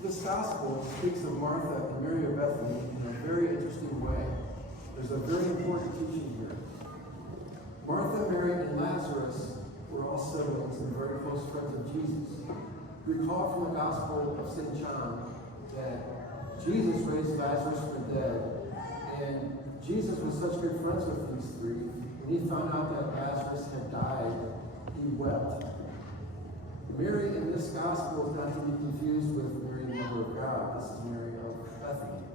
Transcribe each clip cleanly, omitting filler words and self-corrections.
This gospel speaks of Martha and Mary of Bethany in a very interesting way. There's a very important teaching here. Martha, Mary, and Lazarus were all siblings and very close friends of Jesus. Recall from the Gospel of St. John that Jesus raised Lazarus from the dead, and Jesus was such good friends with these three. When he found out that Lazarus had died, he wept. Mary in this gospel is not to be confused with Mary, the Mother of God. This is Mary of Bethany.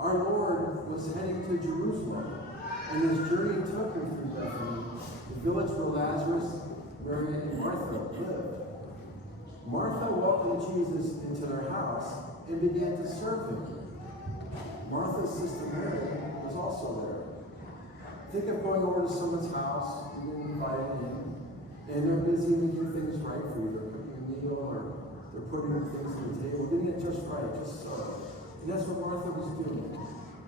Our Lord was heading to Jerusalem, and his journey took him through Bethany, the village where Lazarus, Mary, and Martha lived. Martha welcomed Jesus into their house and began to serve him. Martha's sister Mary was also there. Think of going over to someone's house, you've been invited in, and they're busy making things right for you. They're cooking a meal, or they're putting things on the table, getting it just right, just so. And that's what Martha was doing,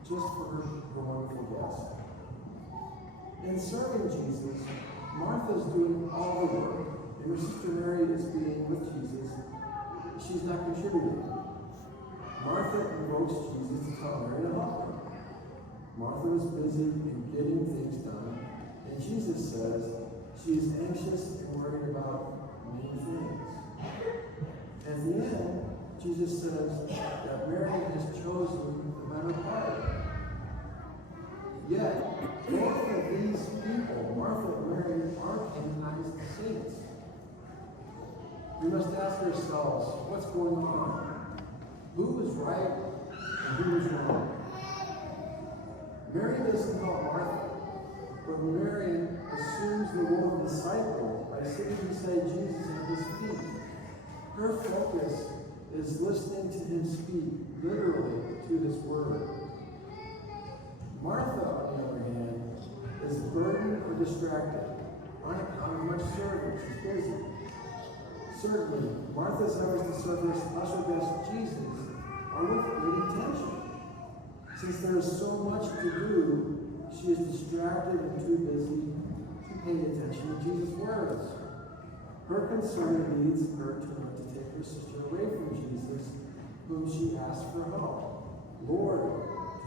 just for her wonderful guest. In serving Jesus, Martha's doing all the work, and her sister Mary is being with Jesus. She's not contributing. Martha invokes Jesus to tell Mary to help her. Martha was busy in getting things done, and Jesus says she is anxious and worried about many things. At the end, Jesus says that Mary has chosen the better part. Yet, both of these people, Martha and Mary, are canonized saints. We must ask ourselves, what's going on? Who is right and who is wrong? Mary doesn't help Martha, but Mary assumes the role of disciple by sitting beside Jesus at his feet. Her focus is listening to him speak literally to his word. Martha, on the other hand, is burdened or distracted on account of much serving. She's busy. Certainly, Martha's efforts to serve her special guest Jesus are with good intention. Since there is so much to do, she is distracted and too busy to pay attention to Jesus' words. Her concern leads her to take her sister away from Jesus, whom she asks for help. Lord,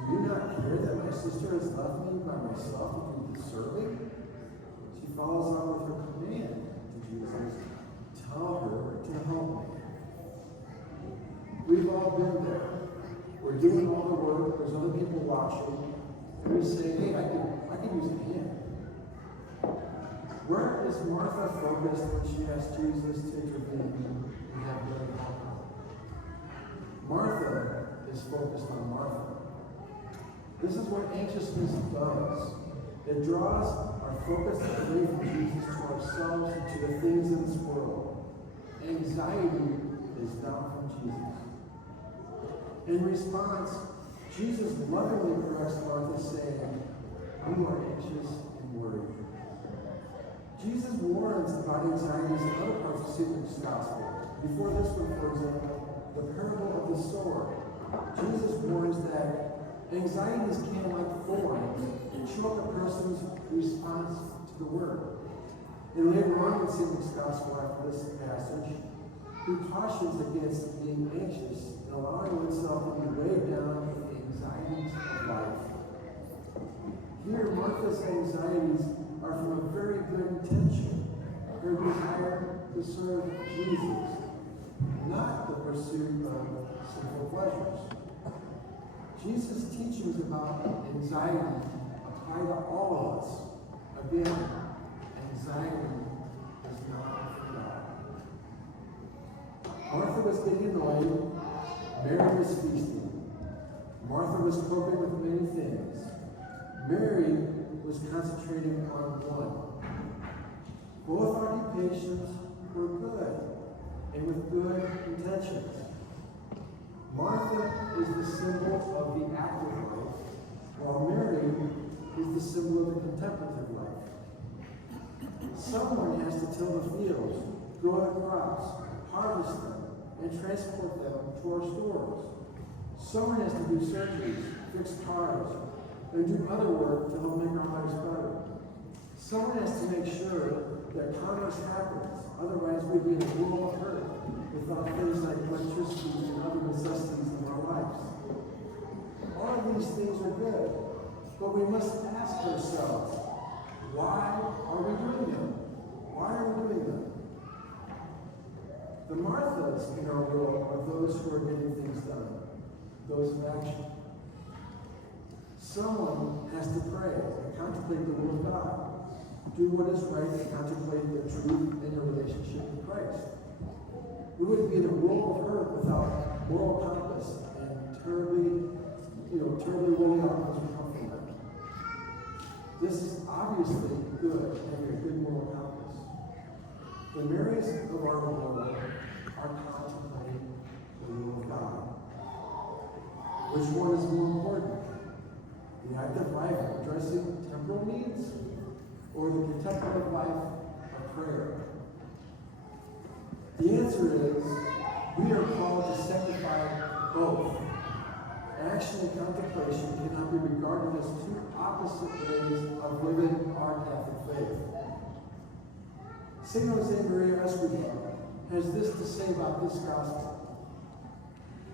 do you not care that my sister has left me by myself to do serving? She follows on with her command to Jesus. Tell her to help me. We've all been there. We're doing all the work, there's other people watching, and we say, hey, I can use a hand. Where is Martha focused when she asks Jesus to intervene and have her help her? Martha is focused on Martha. This is what anxiousness does. It draws our focus away from Jesus to ourselves and to the things in this world. Anxiety is not from Jesus. In response, Jesus lovingly corrects Martha, saying, you are anxious and worried. Jesus warns about anxieties in other parts of St. Luke's Gospel. Before this one, for example, the parable of the sower. Jesus warns that anxieties can, like thorns, choke a person's response to the word. And later on in St. Luke's Gospel, after this passage, he cautions against being anxious and allowing oneself to be weighed down with the anxieties of life. Here, Martha's anxieties are from a very good intention, her desire to serve Jesus, not the pursuit of sinful pleasures. Jesus' teachings about anxiety apply to all of us. Again, anxiety is not from God. Martha was getting annoyed. Mary was feasting. Martha was coping with many things. Mary was concentrating on one. Both occupations were good and with good intentions. Martha is the symbol of the active life, while Mary is the symbol of the contemplative life. Someone has to till the fields, grow the crops, harvest them, and transport them to our stores. Someone has to do surgeries, fix cars, and do other work to help make our lives better. Someone has to make sure that commerce happens, otherwise we'd be in a world of hurt without things like electricity But we must ask ourselves, why are we doing them? Why are we doing them? The Marthas in our world are those who are getting things done, those in action. Someone has to pray and contemplate the will of God, do what is right and contemplate the truth in your relationship with Christ. We wouldn't be in a world of hurt without moral compass and terribly rolling outcomes would come from that. This is obviously good, having a good moral compass. The Marys of our world are contemplating the will of God. Which one is more important? The active life of addressing temporal needs or the contemplative life of prayer? The answer is, we are called to sanctify both. Action and contemplation cannot be regarded as two opposite ways of living our Catholic faith. St. Roeseler has this to say about this gospel.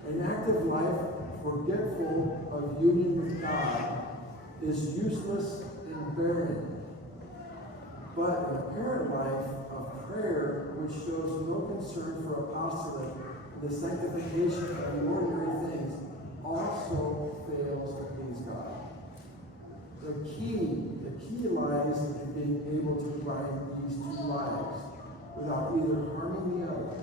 An active life forgetful of union with God is useless and barren. But an apparent life of prayer which shows no concern for apostolate and the sanctification of ordinary things also fails to please God. The key lies in being able to combine these two lives without either harming the other.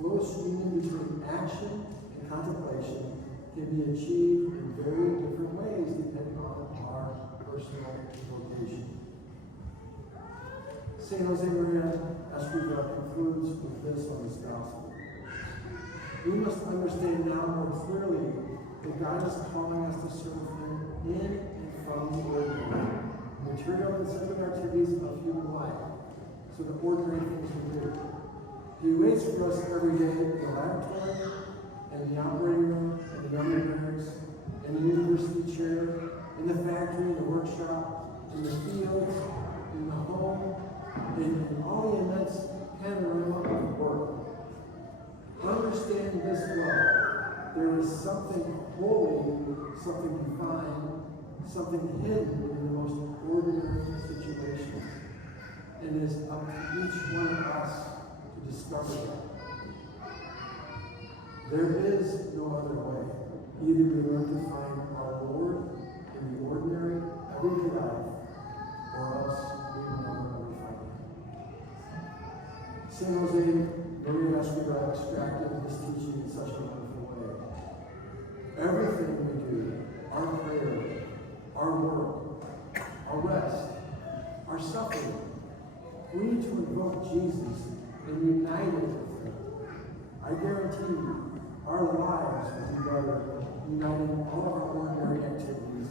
Close union between action and contemplation can be achieved in very different ways depending on our personal vocation. St. Josemaria Escrivá concludes with this on his gospel. We must understand now more clearly that God is calling us to serve Him in and from the ordinary, material and simple activities of human life, so that ordinary things will do. He waits for us every day in the laboratory, in the operating room, in the younger barracks, in the university chair, in the factory, in the workshop, in the fields, in the home, in all the immense panorama of work. Understand this well. There is something holy, something divine, something hidden in the most ordinary situations. And it is up to each one of us to discover that. There is no other way. Either we learn to find our Lord in the ordinary, everyday life, or else we will never find Him. St. Josemaria Escrivá extracted this teaching in such a wonderful way. Everything we do, our prayer, our work, our rest, our suffering, we need to invoke Jesus and unite it with Him. I guarantee you, our lives will be better uniting all of our ordinary activities